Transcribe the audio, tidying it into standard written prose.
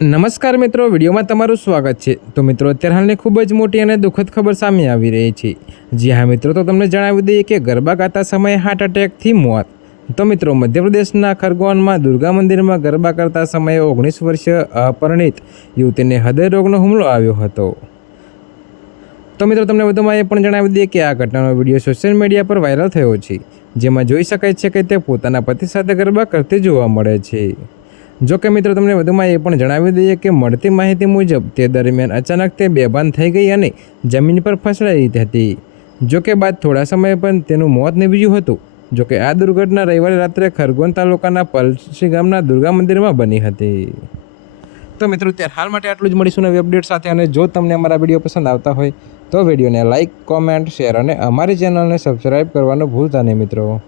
નમસ્કાર મિત્રો, વિડીયોમાં તમારું સ્વાગત છે। તો મિત્રો, અત્યારે હાલની ખૂબ જ મોટી અને દુઃખદ ખબર સામે આવી રહી છે। જી હા મિત્રો, તો તમને જણાવી દઈએ કે ગરબા ગાતા સમયે હાર્ટ એટેકથી મોત। તો મિત્રો, મધ્યપ્રદેશના ખરગોનમાં દુર્ગા મંદિરમાં ગરબા કરતા સમયે 19 વર્ષીય અપરિણિત યુવતીને હૃદય રોગનો હુમલો આવ્યો હતો। તો મિત્રો, તમને વધુમાં એ પણ જણાવી દઈએ કે આ ઘટનાનો વિડીયો સોશિયલ મીડિયા પર વાયરલ થયો છે, જેમાં જોઈ શકાય છે કે તે પોતાના પતિ સાથે ગરબા કરતી જોવા મળે છે। જો કે મિત્રો, તમને વધુમાં એ પણ જણાવી દઈએ કે મળતી માહિતી મુજબ તે દરમિયાન અચાનક તે બેભાન થઈ ગઈ અને જમીન પર ફસડાઈ હતી। જો કે બાદ થોડા સમય પણ તેનું મોત નીપજ્યું હતું। જો કે આ દુર્ઘટના રવિવારે રાત્રે ખરગોન તાલુકાના પલસી ગામના દુર્ગા મંદિરમાં બની હતી। તો મિત્રો, ત્યારે હાલ માટે આટલું જ। મળીશું નવી અપડેટ સાથે। અને જો તમને અમારા વિડીયો પસંદ આવતા હોય તો વિડીયોને લાઇક, કોમેન્ટ, શેર અને અમારી ચેનલને સબસ્ક્રાઈબ કરવાનું ભૂલતા નહીં મિત્રો।